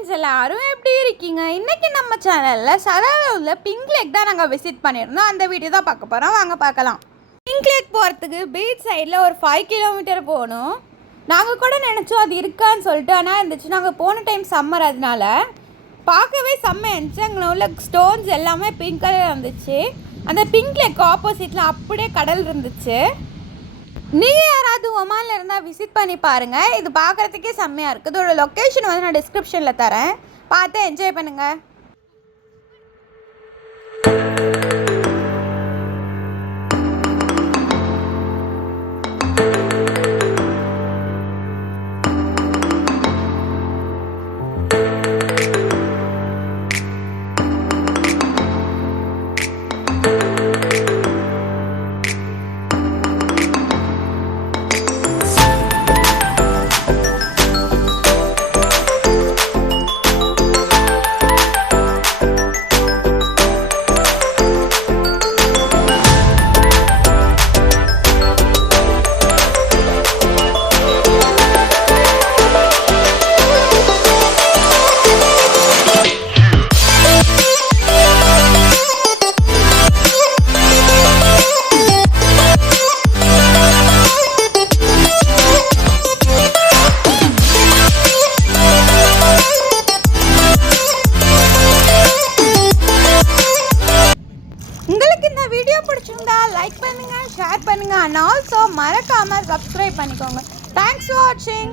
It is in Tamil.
ஃப்ரெண்ட்ஸ் எல்லாரும் எப்படி இருக்கீங்க? இன்றைக்கி நம்ம சேனலில் சராவில் உள்ள பிங்க் லேக் தான் நாங்கள் விசிட் பண்ணியிருந்தோம். அந்த வீடியோ தான் பார்க்க போகிறோம், வாங்க பார்க்கலாம். பிங்க் லேக் போகிறதுக்கு பீச் சைடில் ஒரு 5 கிலோமீட்டர் போகணும். நாங்கள் கூட நினச்சோம் அது இருக்கான்னு சொல்லிட்டு, ஆனால் இருந்துச்சு. நாங்கள் போன டைம் சம்மர், அதனால பார்க்கவே செம்ம இருந்துச்சு. அங்கே உள்ள ஸ்டோன்ஸ் எல்லாமே பிங்க் கலர் இருந்துச்சு. அந்த பிங்க் லேக் ஆப்போசிட்டில் அப்படியே கடல் இருந்துச்சு. நீங்கள் யாராவது ஒமானில் இருந்தால் விசிட் பண்ணி பாருங்கள். இது பார்க்குறதுக்கே செம்மையாக இருக்குது. இதோட லொக்கேஷன் வந்து நான் டிஸ்கிரிப்ஷனில் தரேன், பார்த்து என்ஜாய் பண்ணுங்கள். உங்களுக்கு இந்த வீடியோ பிடிச்சிருந்தா லைக் பண்ணுங்கள், ஷேர் பண்ணுங்கள், அண்ட் ஆல்சோ மறக்காமல் சப்ஸ்கிரைப் பண்ணிக்கோங்க. தேங்க்ஸ் ஃபார் வாட்சிங்.